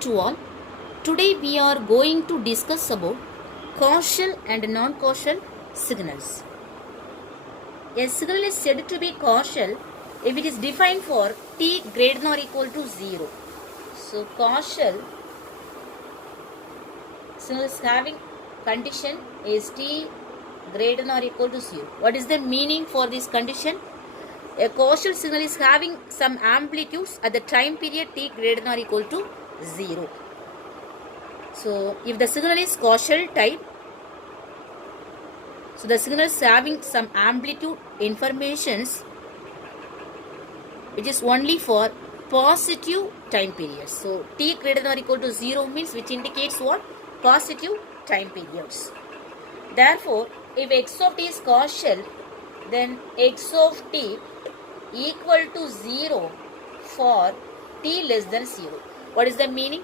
to all. Today we are going to discuss about causal and non-causal signals. A signal is said to be causal if it is defined for t greater than or equal to 0. So causal signal is having condition is t greater than or equal to 0. What is the meaning for this condition? A causal signal is having some amplitudes at the time period t greater than or equal to 0. So, if the signal is causal type, so the signal is having some amplitude informations which is only for positive time periods. So, t greater than or equal to 0 means which indicates what? Positive time periods. Therefore, if x of t is causal, then x of t equal to 0 for t less than 0. What is the meaning?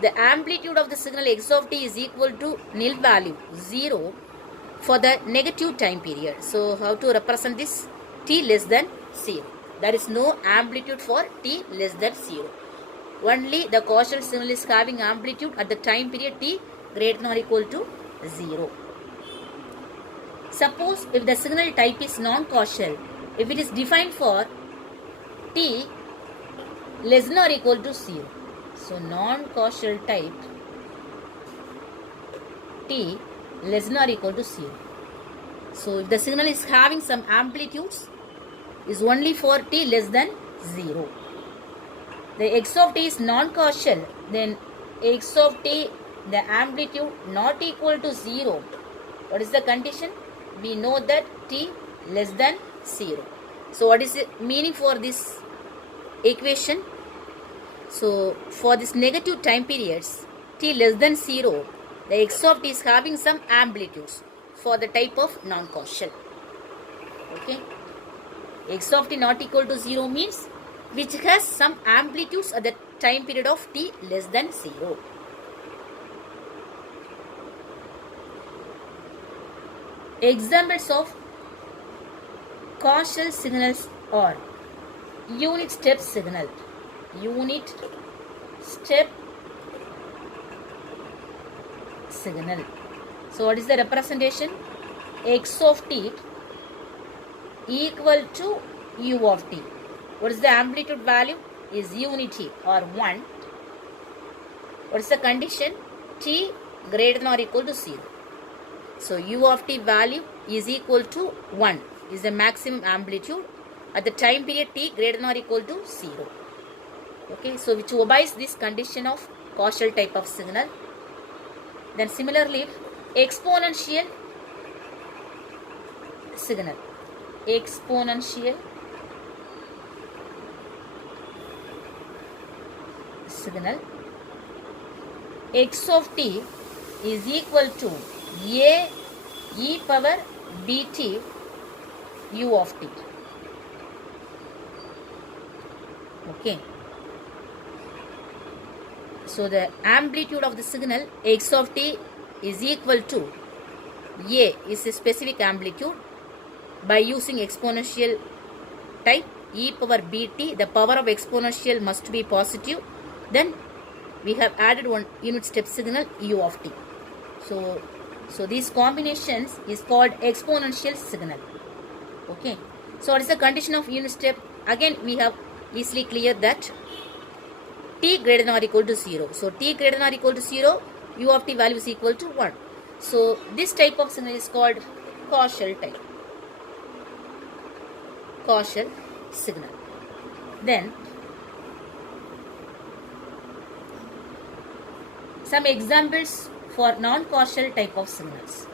The amplitude of the signal x of t is equal to nil value 0 for the negative time period. So how to represent this? T less than 0. There is no amplitude for t less than 0. Only the causal signal is having amplitude at the time period t greater than or equal to 0. Suppose if the signal type is non-causal, if it is defined for t less than or equal to 0. So non-causal type t less than or equal to 0. So if the signal is having some amplitudes is only for t less than 0. The x of t is non-causal, then x of t the amplitude not equal to 0. What is the condition? We know that t less than 0. So what is the meaning for this equation? So for this negative time periods t less than 0, the x of t is having some amplitudes for the type of non-causal. Okay. X of t not equal to 0 means which has some amplitudes at the time period of t less than 0. Examples of causal signals are unit step signal. Unit step signal. So what is the representation? X of t equal to u of t. What is the amplitude value? Is unity or 1. What is the condition? T greater than or equal to 0. So u of t value is equal to 1 is the maximum amplitude at the time period t greater than or equal to 0. Okay, so which obeys this condition of causal type of signal. Then similarly, exponential signal. Exponential signal. X of t is equal to a e power bt u of t. Okay. So the amplitude of the signal x of t is equal to a is a specific amplitude by using exponential type e power bt. The power of exponential must be positive. Then we have added one unit step signal u of t. So these combinations is called exponential signal. Okay. So what is the condition of unit step? Again we have easily cleared that t greater than or equal to 0. So t greater than or equal to 0, u of t value is equal to 1. So this type of signal is called causal type. Causal signal. Then some examples for non-causal type of signals.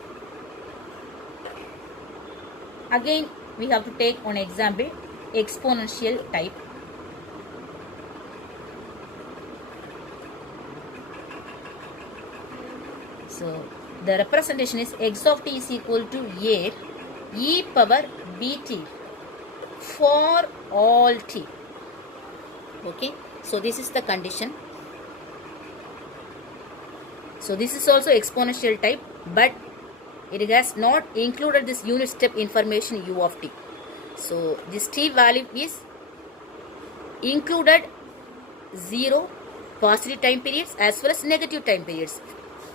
Again we have to take one example, exponential type. So the representation is x of t is equal to a e power bt for all t. Okay. So this is the condition. So this is also exponential type, but it has not included this unit step information u of t. So this t value is included 0 positive time periods as well as negative time periods.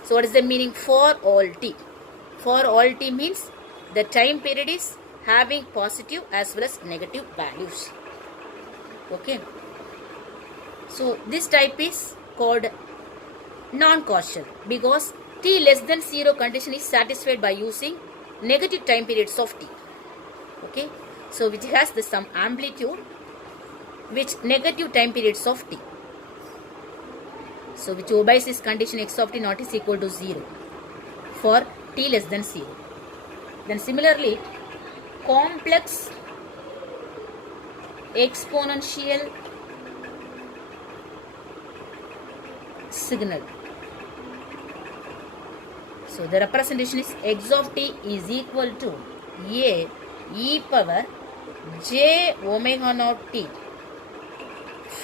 So what is the meaning for all t? For all t means the time period is having positive as well as negative values. Okay. So this type is called non-causal because t less than 0 condition is satisfied by using negative time periods of t. Okay. So which has the some amplitude which negative time periods of t. So which obeys this condition x of t not is equal to 0 for t less than 0. Then similarly complex exponential signal. So the representation is x of t is equal to a e power j omega naught t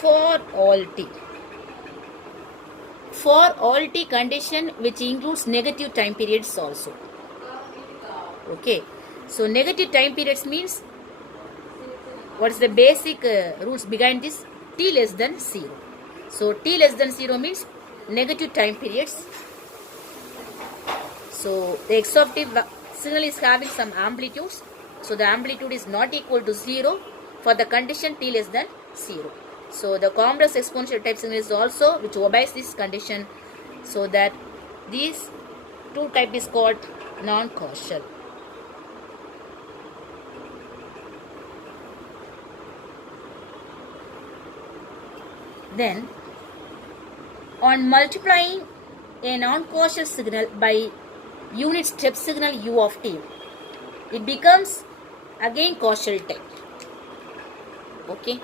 for all t. For all t condition which includes negative time periods also. Okay. So negative time periods means what is the basic rules behind this? T less than 0. So t less than 0 means negative time periods. So the x of t signal is having some amplitudes. So the amplitude is not equal to 0 for the condition t less than 0. So the complex exponential type signal is also which obeys this condition. So that these two type is called non-causal. Then on multiplying a non-causal signal by unit step signal u of t, it becomes again causal type. Okay.